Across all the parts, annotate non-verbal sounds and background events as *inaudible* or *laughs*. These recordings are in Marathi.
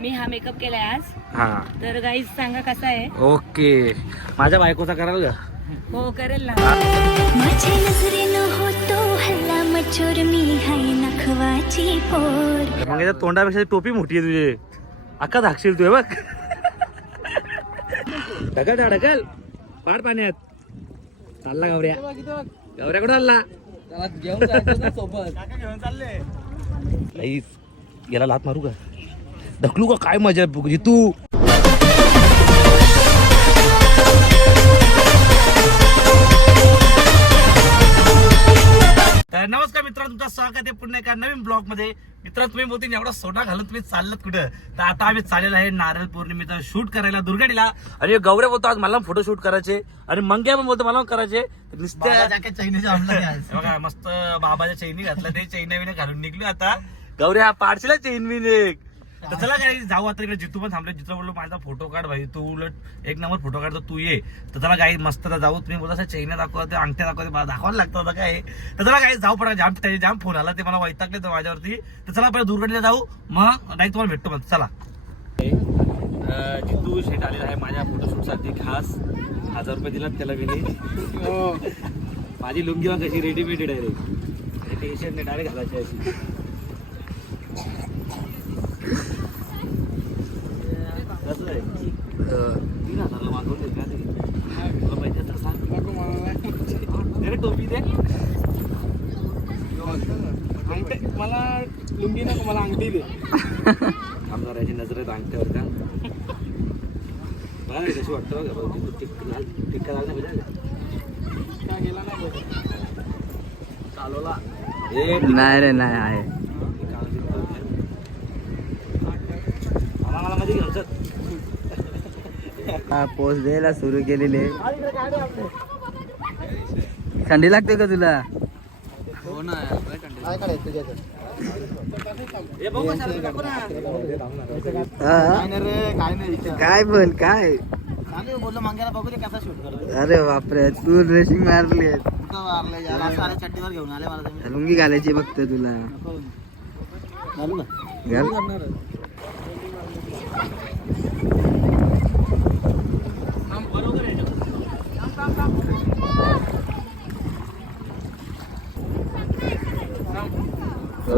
मी हा मेकअप केलाय आज. हा. तर गाईज सांगा कसा आहे? ओके. माझ्या बायकोचा कराल का? हो करेल ना. माझ्या नजरेनं होतो हल्ला मचोर मी हाय नखवाची पोर. मग याच्या तोंडापेक्षा टोपी मोठी आहे तुझे. अक्का धाकशील तू हे बघ. ढकल त्या ढकल. पाड पाण्यात. चालला गवऱ्या गवऱ्या कुठं आला नाहीच याला लात मारू का? ढकलू का काय मजा आहे? तू. तर नमस्कार मित्रांनो तुमचं स्वागत आहे पुन्हा एका नवीन ब्लॉगमध्ये मित्रांनो तुम्ही बोलतील एवढा सोना घालून तुम्ही चाललात कुठं? तर आता आम्ही चाललेलो आहे नारळ पौर्णिमेचा शूट करायला दुर्गाडीला. आणि गौऱ्या बोलतो आज मला फोटो शूट करायचे. आणि मंग्या पण बोलतो मला करायचे. नुसत्या बघा मस्त बाबाच्या चैनी घातल्या ते चैन घालून निघली आता. गौऱ्या पाडशीला चैन बिन एक. तर चला काय जाऊ आता इकडे. जितू पण थांबले. जितू बोललो माझा फोटो काढ भाई. तू उलट एक नंबर फोटो काढतो तू ये. तर चला काही मस्त जाऊ. तुम्ही बोलता चैन दाखवा ते अंगठ्या दाखवा ते मला दाखवायला लागतं आता काय. तर चला काही जाऊ पडा जाम त्याचे जाम फोन आला. ते मला वैतागले तर माझ्यावरती. तर चला पहिले दुर्गडीला जाऊ. मग डायरेक्ट तुम्हाला भेटतो मग. चला. जितू शेट आलेला आहे माझ्या फोटोशूटसाठी खास हजार रुपये दिलात त्याला मी. *laughs* माझी लुंगी कशी रेडीमेड आहे रे. टेन्शन नाही डायरेक्ट घालायची अशी कसं आहे तीन हजारला मागवून देत का ते? तुला पाहिजे तर सांग दे रे टोपी दे मला लुंगी नको मला अंगठी दे आमदाराची नजर आहेत अंगठ्यावर का मला कशी वाटतं बघा टिक्का टिक्का पाहिजे का? काय गेला नाही. चालवला नाही रे नाही आहे. मला मला मध्ये. हा पोस्ट द्यायला सुरू केलेले थंडी लागते का तुला? ना. काय पण काय? बोललो मंग्याला बघू दे कसा शूट करतो अरे बापरे तू ड्रेसिंग मारली. लुंगी घालायची बघतो तुला. घालू ना घाल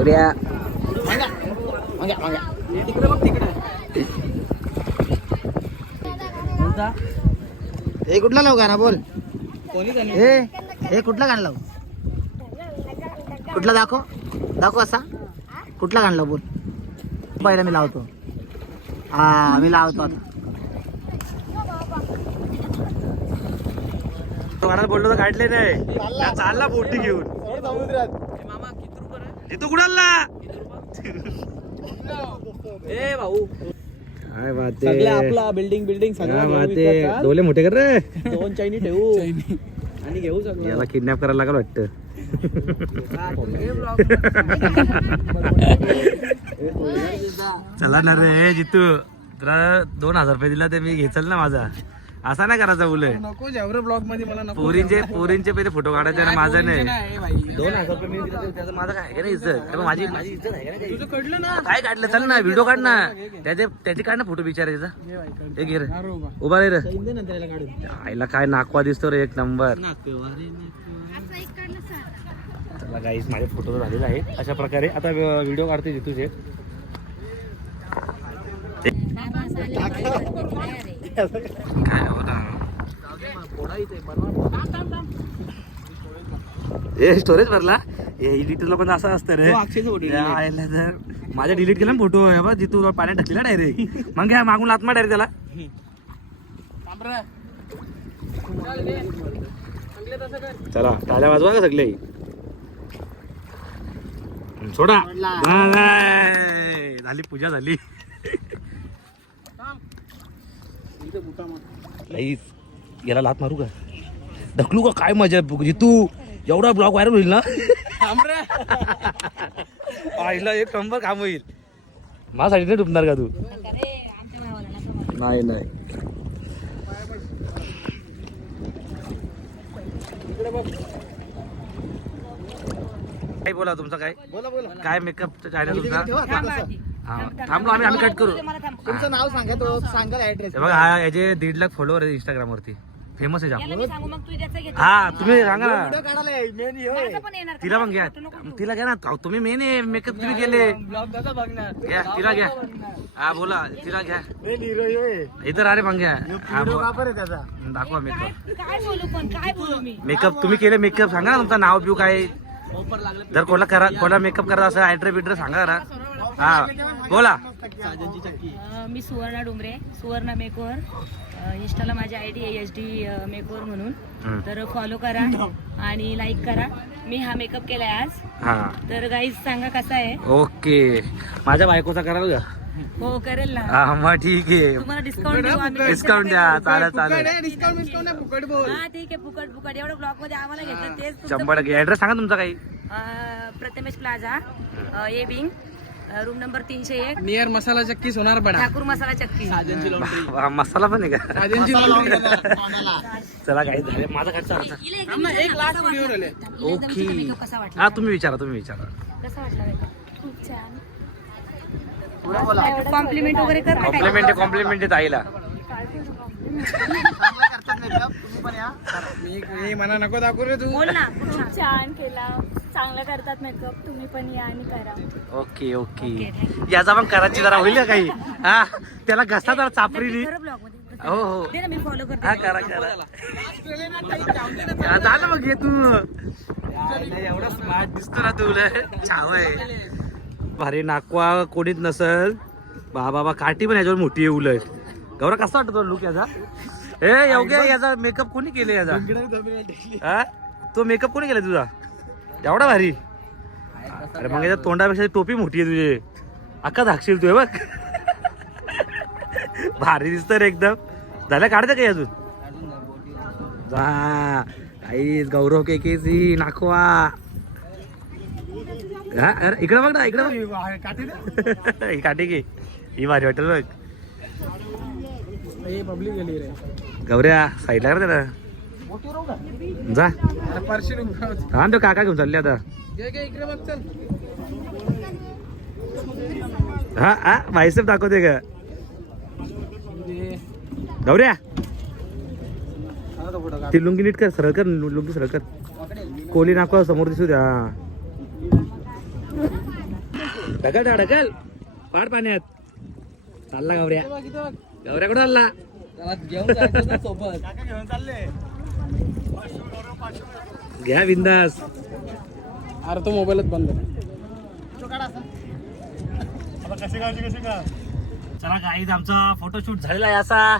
गौऱ्या हे कुठला लावू गाणं बोल. हे हे कुठला गाणं लावू? कुठला दाखव? दाखव असा. कुठला गाणं लावू? बोल. पहिला मी लावतो. हा मी लावतो आता. वाढायला बोललो तर काढले नाही. चालला बोटी घेऊन. कुणाला? ए भाऊ. काय बात आपला बिल्डिंग बिल्डिंग काय बात आहे. डोले मोठे कर रे. दोन चायनी ठेवू. आणि घेऊ सगळं. याला किडनॅप करायला लागलं वाटतं. चला ना रे जितू. तुला दोन हजार रुपये दिला ते मी घेचल ना माझा. असा नाही करायचा उलट नको जेवढं ब्लॉगमध्ये मला नको पोरींचे पोरींचे पहिले फोटो काढायचे आणि माझा नाही दोन हजार रुपये मी दिले तर त्याचं माझं काय आहे ना इज्जत अरे माझी माझी इज्जत आहे का नाही तुझं कळलं ना काय काढलं चल ना व्हिडिओ काढ ना त्याचे त्याची काढ ना फोटो. हे घे रे उभा. उभा रे आईला काय नाकवा दिसतो रे एक नंबर. चला गाईस माझे फोटो झालेले आहेत अशा प्रकारे आता व्हिडिओ काढते तुझे काय होता ए स्टोरेज भरला? हे डिटेल लोकांचं असं असतं रे. आईला तर माझ्या डिलीट केला ना फोटो बा जिथू पाण्यात ढकलेला डायरेक्ट मग घ्या मागून लात डायरेक्ट त्याला. चल टाळ्या वाजवा का सगळे? सोडा. झाली पूजा झाली. नाहीच याला लात मारू का? ढकलू का? काय मजा आहे तू एवढा ब्लॉग व्हायरल होईल ना. आईला एक नंबर काम होईल. माझ्यासाठी नाही डुबणार का तू? नाही नाही. काय बोला तुमचं काय? बोला बोला. काय मेकअप चॅनल तुमचा. हा. थांब, थांब, थांबलो आम्ही आम्ही. कट करू. तुमचं नाव सांगा तो सांगा ऍड्रेस बघा हा याचे दीड लाख फॉलोअर आहे इंस्टाग्राम वरती फेमस आहे जाम याला मी सांगू मग तू हा तुम्ही सांगा ना. व्हिडिओ काढायला मेन माझं पण येणार का? तिला पण घ्या. नको. तिला घ्या ना. अहो, तुम्ही मेन आहे मेकअप तुम्ही केले. ब्लॉग त्याचा बघणार. घ्या तिला घ्या. हा बोला तिला घ्या. मेन हिरो आहे इथं अरे पण घ्या हा व्हिडिओ बोला. वापर आहे त्याचा. दाखवा मेकअप काय काय बोलू पण काय बोलू मी? मेकअप तुम्ही केले मेकअप सांगा ना तुमचं नाव बिव काय जर कोणाला करा कोणाला मेकअप करा असं ऍड्रेस बिड्रेस सांगा ना हा बोला. मी सुवर्णा डुमरे सुवर्णा मेकवर इंस्टाला माझी I D H D makeover म्हणून. तर फॉलो करा आणि लाईक करा. मी हा मेकअप केलाय आज. हा. तर गाईज सांगा कसा आहे? ओके. माझ्या बायकोचा कराल का हो करेल ना. हा मग ठीक आहे. तुम्हाला डिस्काउंट देऊ आम्ही. डिस्काउंट द्या. चालेल चालेल. डिस्काउंट फुकट बोल. हा ठीक आहे फुकट फुकट. एवढं ब्लॉगमध्ये आम्हाला घेतलं तेच शंभर टक्के. ऍड्रेस सांगा तुमचा काही. Prathamesh plaza A wing room number तीनशे एक. नियर मसाला चक्की सोनार बडा. ठाकूर मसाला चक्की. हा, मसाला पण आहे का? चला काही झाले माझा खर्च अर्धा. एक लाख व्हिडिओ राहिले ओके. makeup कसा वाटला? हा तुम्ही विचारा तुम्ही विचारा. कसा वाटला makeup? खूप छान. कॉम्प्लिमेंट वगैरे कर ना काही. कॉम्प्लिमेंट आहे कॉम्प्लिमेंट आहे ताईला. तुम्ही पण या. मी मी म्हणा नको दाखवू रे तू. बोल ना. खूप. छान केला. चांगला करतात मेकअप तुम्ही पण या आणि करा. Okay okay. याचा पण करायची जरा होईल का काही? हा? त्याला घसा जरा चापरीनी खरं ब्लॉगमध्ये. हो हो. दे ना मी फॉलो करते. हा करा करा. हा, झालं मग ये तू. एवढा स्मार्ट दिसतो ना तुला छाव आहे भारी नाकवा कोणीच नसल. बा बाबा काठी पण याच्यावर मोठी आहे उलट गौरा कसा वाटतो लुक याचा? ए योग्य याचा मेकअप कोणी केले याचा? हा? तो मेकअप कोणी केला तुझा? एवढा भारी. अरे मग याच्या तोंडापेक्षा टोपी मोठी आहे तुझे. अक्का धाकशील तू हे बघ. भारी दिसत रे एकदम. झालं काढतं काही अजून. जा. आई गौरव के के सी नाखवा हा अरे इकडे बघ ना इकडे बघ. *laughs* ही काठी घे. ही भारी वाटेल बघ. पब्लिक गेली रे. गौऱ्या साईडला कर ना जा. पारशी हा तो काका घेऊन चालले आता. हा हा बायसेप दाखवते का गौऱ्या. ती लुंगी नीट कर सरळ कर लुंगी सरळ कर. कोली नाको समोर दिसू द्या. हा. ढकल डा ढकल. पाड पाण्यात. चालला गौऱ्या. गौऱ्या कुठं सोबत. चालले. घ्या बिंदास. अरे तो मोबाईलच बंद चला काहीच आमचा फोटोशूट झालेला आहे असा.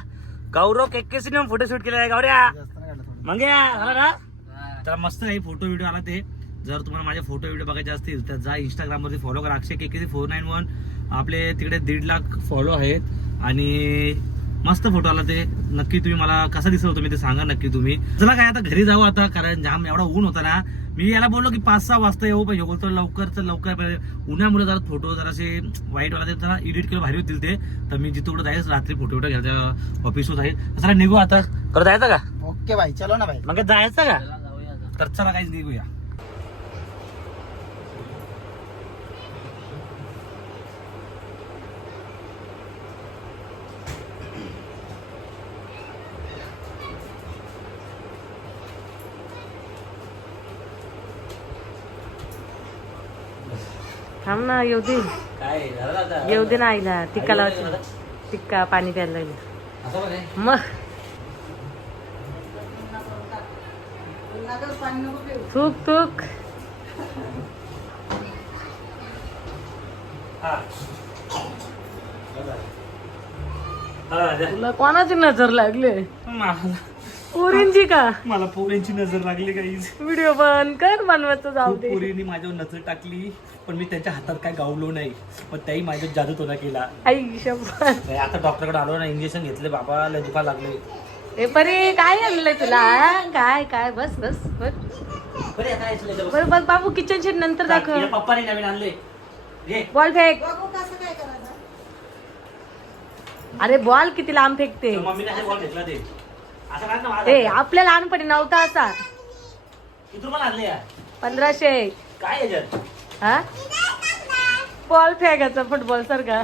गौरव केकेसीने फोटोशूट केलेला आहे गौऱ्या. मग या, झालं ना तर मस्त काही फोटो व्हिडिओ आला ते. जर तुम्हाला माझे फोटो व्हिडिओ बघायचे असतील तर जा इंस्टाग्राम वरती फॉलो करा. Akshay KKC four nine one आपले तिकडे दीड लाख फॉलो आहेत. आणि मस्त फोटो आला ते. नक्की तुम्ही मला कसा दिसत होतो मी ते सांगा नक्की तुम्ही. चला काय आता घरी जाऊ आता कारण जाम एवढा ऊन होता ना. मी याला बोललो की पाच सहा वाजता येऊ पाहिजे बोलतो लवकर तर लवकर पाहिजे उन्हामुळे जरा फोटो जरासे वाईट वाला ते जरा एडिट केलं भारी होतील ते. तर मी जिथं कुठं जायचं रात्री फोटो वोटो घ्यायचं ऑफिसवर जाईल. चला निघू आता. करत जायचं का? ओके भाई चलो ना भाई मग जायचं का? तर चला काहीच निघूया. थांब ना येऊ दे? येऊ दे ना आईला टिक्का लावायची? टिक्का पाणी प्यायला लागली? मग? थूक थूक. तुला कोणाची नजर लागली? पोरींची का? मला पोरींची नजर लागली काहीच. व्हिडिओ बंद कर बनवायचं जाऊ दे. पोरींनी माझ्यावर नजर टाकली. पण मी त्यांच्या हातात काय गावलो नाही. पण त्याही माझ्यावर जादू तोडा केला. आई शपथ नाही, आता डॉक्टरकडे आलो ना इंजेक्शन घेतले बाबा लय दुखा लागले. ए परी काय आणलंय तुला? काय काय? बस बस बस. बरे आता यायचं नाही, बरं बस बाबू किचन शेट नंतर. दाखव. या पप्पाने नवीन आणले. Ball fake. अरे बॉल किती लांब फेकते? तर मम्मीने असे बॉल घेतला ते. असं काय ना माझा ए आपल्या लहानपणी नव्हता असा. किती रुपयाला आणले यार? पंधराशे. काय याच्यात? हा? बॉल फेकायचा फुटबॉल सारखा.